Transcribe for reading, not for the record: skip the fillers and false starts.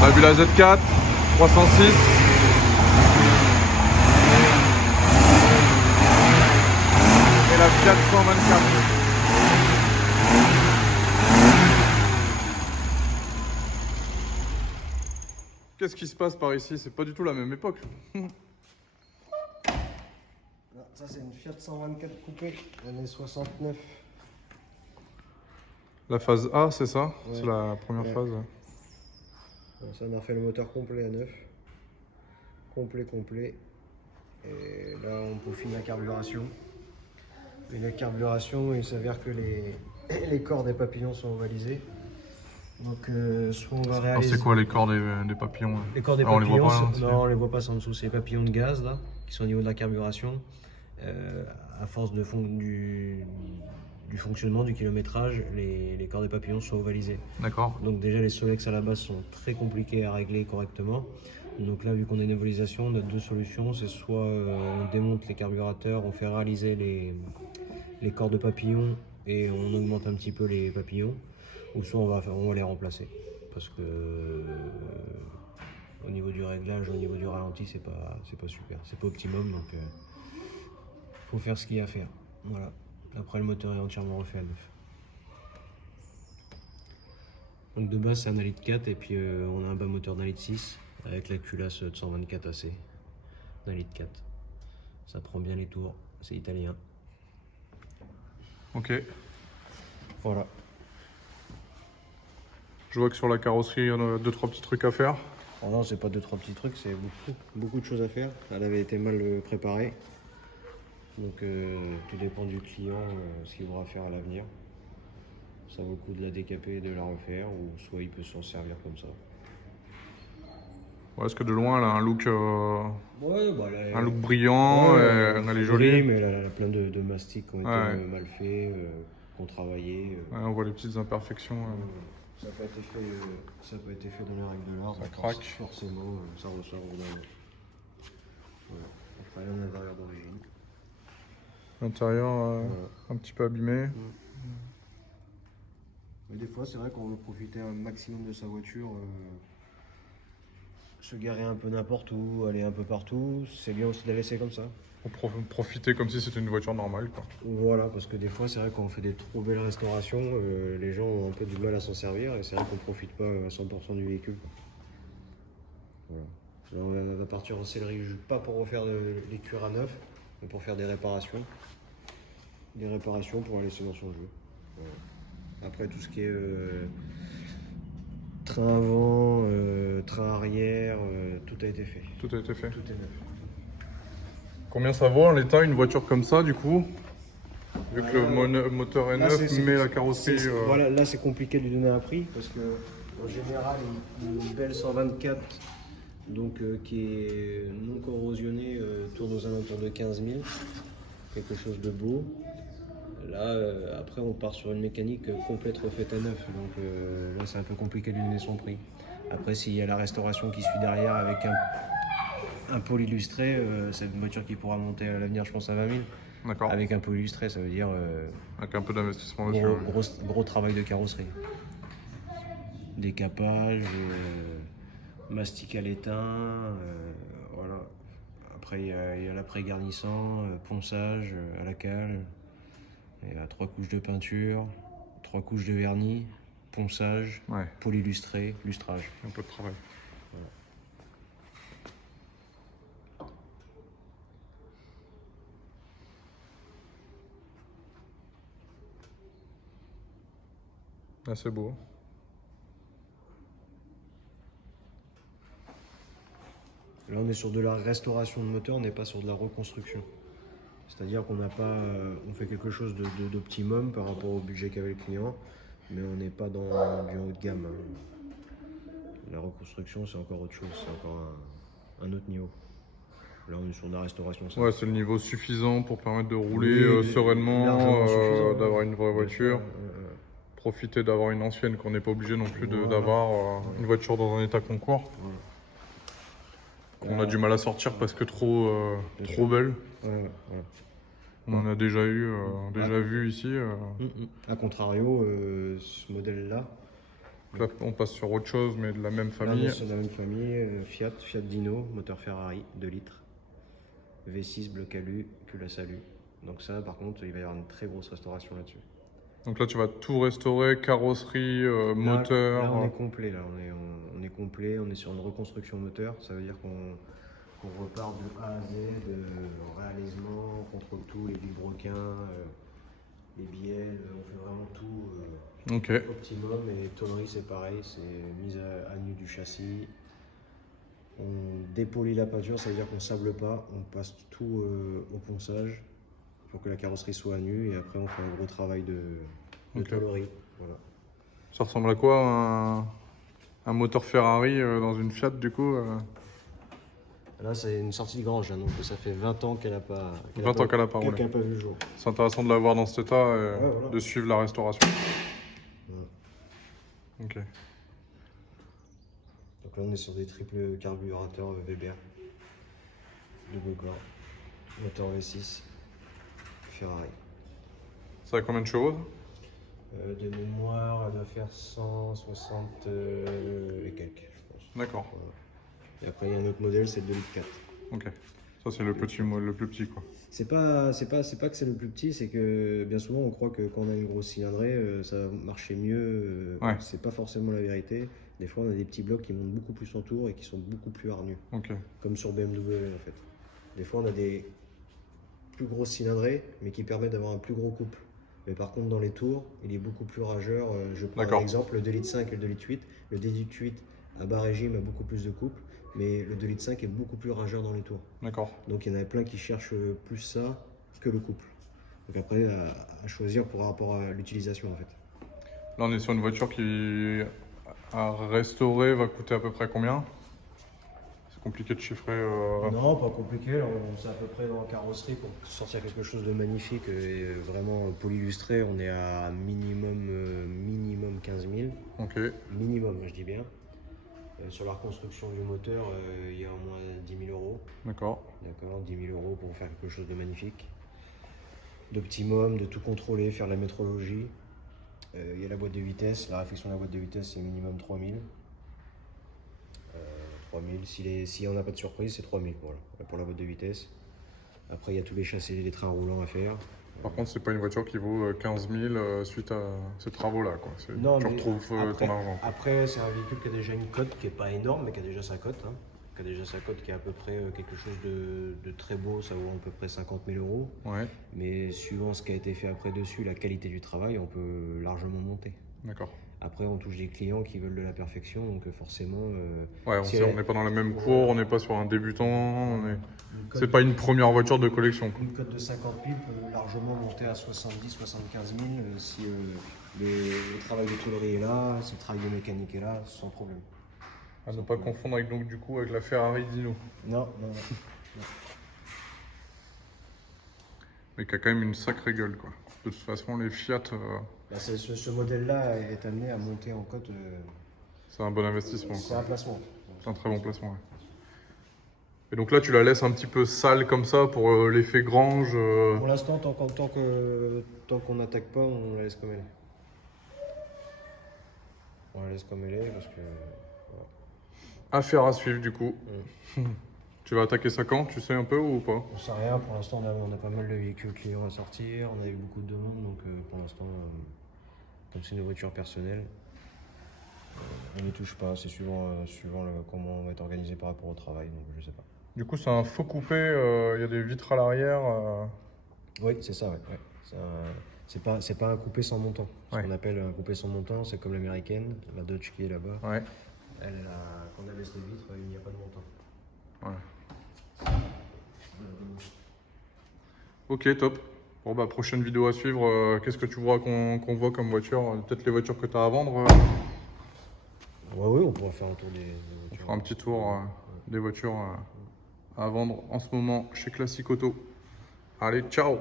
On a vu la Z4, 306. Et la Fiat 124. Qu'est-ce qui se passe par ici? C'est pas du tout la même époque. Ça c'est une Fiat 124 coupée, année 69. La phase A, c'est ça? Ouais. C'est la première phase. Ça on a fait le moteur complet à neuf. Complet. Et là on peaufine la carburation. Et la carburation, il s'avère que les corps des papillons sont ovalisés. Donc soit on va réaliser... C'est quoi les corps des papillons? Les corps des on papillons, les voit pas, là, non on les voit pas, c'est en dessous. C'est les papillons de gaz là, qui sont au niveau de la carburation. À force du fonctionnement, du kilométrage, les corps des papillons sont ovalisés. D'accord. Donc déjà les Solex à la base sont très compliqués à régler correctement. Donc là vu qu'on a une ovalisation, on a deux solutions. C'est soit on démonte les carburateurs, on fait réaliser les corps de papillons et on augmente un petit peu les papillons. Ou soit on va les remplacer. Parce que au niveau du réglage, au niveau du ralenti, c'est pas super. C'est pas optimum, donc faut faire ce qu'il y a à faire. Voilà. Après le moteur est entièrement refait à neuf. Donc de base c'est un 1,4 litre et puis on a un bas moteur d'1,6 litre avec la culasse de 124 AC d'1,4 litre. Ça prend bien les tours, c'est italien. Ok. Voilà. Je vois que sur la carrosserie, il y en a 2-3 petits trucs à faire. Oh non, c'est pas 2-3 petits trucs, c'est beaucoup de choses à faire. Elle avait été mal préparée. Donc tout dépend du client, ce qu'il voudra faire à l'avenir. Ça vaut le coup de la décaper et de la refaire, ou soit il peut s'en servir comme ça. Ouais, parce que de loin, elle a un look, Ouais, bah, un look brillant, elle est jolie. mais elle a plein de mastiques qui ont été mal faits, qui ont travaillé. Ouais, on voit les petites imperfections. Ça n'a pas été fait dans les règles de l'art. Ça craque. Forcément, ça ressort au bout d'un moment. Voilà. Après, là, l'intérieur d'origine. L'intérieur, un petit peu abîmé. Mais des fois, c'est vrai qu'on veut profiter un maximum de sa voiture. Se garer un peu n'importe où, aller un peu partout. C'est bien aussi de la laisser comme ça. Pour profiter comme si c'était une voiture normale, quoi. Voilà, parce que des fois, c'est vrai qu'on fait des trop belles restaurations, les gens ont un peu du mal à s'en servir et c'est vrai qu'on ne profite pas à 100% du véhicule. Voilà. Là, on va partir en sellerie, pas pour refaire les cuirs à neuf, mais pour faire des réparations. Des réparations pour la laisser dans son jeu. Voilà. Après, tout ce qui est train avant, train arrière, tout a été fait. Tout a été fait. Tout est neuf. Combien ça vaut en l'état une voiture comme ça, du coup? Vu que le moteur est neuf, mais la carrosserie... Voilà, là c'est compliqué de lui donner un prix, parce que en général, une belle 124, donc, qui est non corrosionnée, tourne aux alentours de 15 000. Quelque chose de beau. Là, après, on part sur une mécanique complète refaite à neuf, donc là c'est un peu compliqué de lui donner son prix. Après, s'il y a la restauration qui suit derrière avec un pôle illustré, c'est une voiture qui pourra monter à l'avenir, je pense, à 20 000. D'accord. Avec un pôle illustré, ça veut dire Avec un peu d'investissement dessus. gros travail de carrosserie. Décapage, mastic à l'étain, voilà. Après, il y a l'après-garnissant, ponçage à la cale. Il y a 3 couches de peinture, 3 couches de vernis, ponçage, pôle illustré, lustrage. Un peu de travail. Voilà. Ah, c'est beau. Là, on est sur de la restauration de moteur, on n'est pas sur de la reconstruction. C'est-à-dire qu'on n'a pas, on fait quelque chose d'optimum par rapport au budget qu'avait le client, mais on n'est pas dans du haut de gamme. La reconstruction, c'est encore autre chose, c'est encore un autre niveau. Là, on est sur de la restauration. Ouais, c'est le niveau suffisant pour permettre de rouler sereinement, d'avoir une vraie voiture. Profiter d'avoir une ancienne, qu'on n'est pas obligé non plus d'avoir une voiture dans un état concours. Qu'on a du mal à sortir parce que trop belle. On en a déjà vu ici. A contrario, ce modèle-là, Là, on passe sur autre chose, mais de la même Là, famille. on est sur la même famille, Fiat Dino, moteur Ferrari, 2 litres, V6, bloc alu, culasse alu. Donc ça, par contre, il va y avoir une très grosse restauration là-dessus. Donc là, tu vas tout restaurer, carrosserie, moteur. Là, on est complet. Là, on est complet. On est sur une reconstruction moteur. Ça veut dire qu'on repart de A à Z, réalisement, on contrôle tout, les vilebrequins, les bielles. On fait vraiment tout Ok. optimum. Et tonnerie, c'est pareil. C'est mise à nu du châssis. On dépolie la peinture, ça veut dire qu'on ne sable pas. On passe tout au ponçage pour que la carrosserie soit à nu. Et après, on fait un gros travail de tonnerie. Voilà. Ça ressemble à quoi un moteur Ferrari dans une Fiat du coup Là, c'est une sortie de grange, hein, donc ça fait 20 ans qu'elle n'a pas, 20 ans qu'elle a pas roulé. qu'elle n'a pas vu le jour. C'est intéressant de la voir dans cet état et voilà. de suivre la restauration. Ok. Donc là, on est sur des triples carburateurs Weber, double corps, moteur V6, Ferrari. Ça a combien de chevaux? De mémoire, elle doit faire 160 et quelques, je pense. D'accord. Voilà. Et après, il y a un autre modèle, c'est le 2 litres 4. Ok. Ça c'est le plus petit quoi. C'est pas que c'est le plus petit, c'est que bien souvent on croit que quand on a une grosse cylindrée, ça va marcher mieux. Ouais. C'est pas forcément la vérité. Des fois, on a des petits blocs qui montent beaucoup plus en tour et qui sont beaucoup plus hargneux. Ok. Comme sur BMW en fait. Des fois, on a des plus grosses cylindrées, mais qui permettent d'avoir un plus gros couple. Mais par contre, dans les tours, il est beaucoup plus rageur. Je prends un exemple, le 2 litres 5 et le 2 litres 8. Le 2 litres 8 à bas régime a beaucoup plus de couple, mais le 2 litres 5 est beaucoup plus rageur dans les tours. D'accord. Donc il y en a plein qui cherchent plus ça que le couple. Donc après, à choisir par rapport à l'utilisation en fait. Là on est sur une voiture qui à restaurer va coûter à peu près combien? C'est compliqué de chiffrer. Non, pas compliqué. Là, on sait à peu près dans la carrosserie pour sortir quelque chose de magnifique et vraiment polylustré. On est à minimum 15 000. Ok. Minimum, je dis bien. Sur la reconstruction du moteur, il y a au moins 10 000 euros. D'accord. D'accord, 10 000 euros pour faire quelque chose de magnifique. D'optimum, de tout contrôler, faire la métrologie. Il y a la boîte de vitesse. La réflexion de la boîte de vitesse, c'est minimum 3 000. 3 000. Si on n'a pas de surprise, c'est 3 000 voilà, pour la boîte de vitesse. Après, il y a tous les châssis et les trains roulants à faire. Par contre, c'est pas une voiture qui vaut 15 000 suite à ces travaux-là, quoi. Non, tu mais retrouves après, ton argent. Après, c'est un véhicule qui a déjà une cote qui n'est pas énorme, mais qui a déjà sa cote. Hein. Qui a déjà sa cote qui est à peu près quelque chose de très beau, ça vaut à peu près 50 000 euros. Ouais. Mais suivant ce qui a été fait après dessus, la qualité du travail, on peut largement monter. D'accord. Après, on touche des clients qui veulent de la perfection, donc forcément... Ouais, on n'est pas dans la même cour, on n'est pas sur un débutant, c'est pas une première voiture de collection. Une cote de 50 000 peut largement monter à 70 75 000 si le travail de tôlerie est là, si le travail de mécanique est là, sans problème. À ne pas confondre avec, donc, du coup, avec la Ferrari Dino. Non. Mais qui a quand même une sacrée gueule, quoi. De toute façon, les Fiat, Ce modèle-là est amené à monter en cote. c'est un bon investissement. C'est un placement. C'est un très bon placement, ouais. Et donc là, tu la laisses un petit peu sale comme ça pour l'effet grange. Pour l'instant, tant qu'on n'attaque pas, on la laisse comme elle est. On la laisse comme elle est parce que... Voilà. Affaire à suivre, du coup. Tu vas attaquer ça quand? Tu sais un peu ou pas? On sait rien, pour l'instant on a pas mal de véhicules clients à sortir, on a eu beaucoup de demandes, donc pour l'instant, comme c'est une voiture personnelle, on n'y touche pas, c'est suivant comment on va être organisé par rapport au travail, donc je sais pas. Du coup, c'est un faux coupé, il y a des vitres à l'arrière. Oui, c'est ça, ouais. C'est pas un coupé sans montant. Ce qu'on appelle un coupé sans montant, c'est comme l'américaine, la Dodge qui est là-bas. Ouais. Quand on abaisse les vitres, il n'y a pas de montant. Ouais. Ok, top. Bon, bah, prochaine vidéo à suivre. Qu'est-ce que tu vois qu'on voit comme voiture? Peut-être les voitures que tu as à vendre. Oui, on pourra faire un tour des voitures. On fera un petit tour des voitures à vendre en ce moment chez Classic Auto. Allez, ciao!